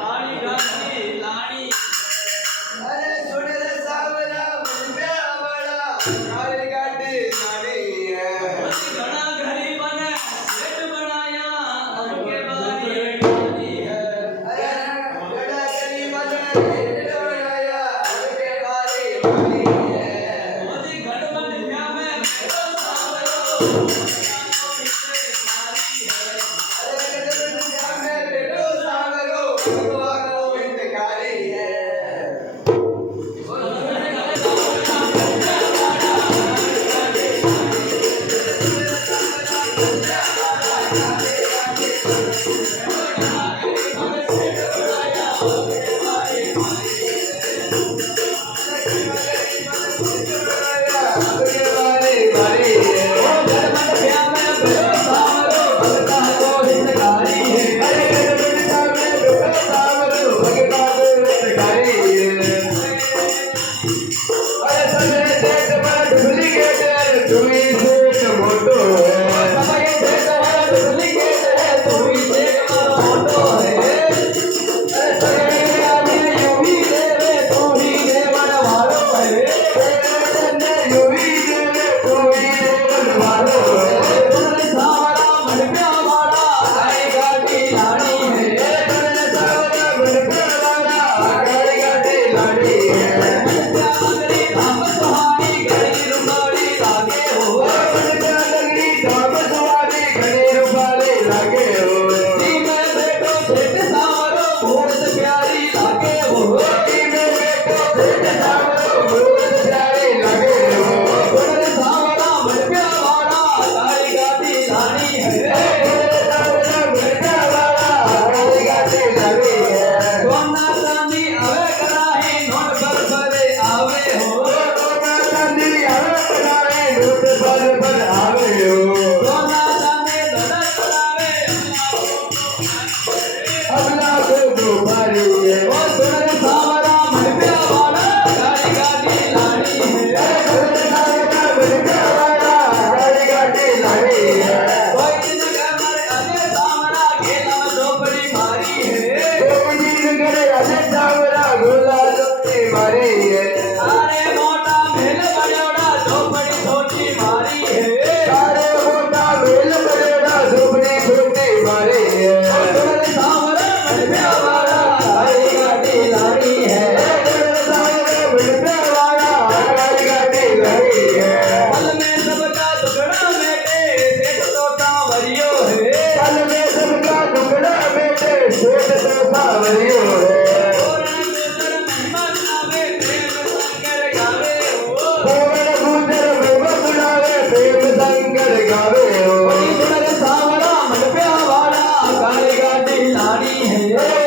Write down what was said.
काली गाड़ी लाड़ी अरे सुन रे सावरा मुंबे वाला काली गाड़ी लाड़ी है घना घरी बने सेठ बनाया हमके बारी गाड़ी है अरे घना घरी बने सेठ बनाया हमके बारी गाड़ी है मोदी घर बन गया मैं मेरो सावरो गावे हो सावरा मन पे वाला काली गाड़ी लाड़ी है।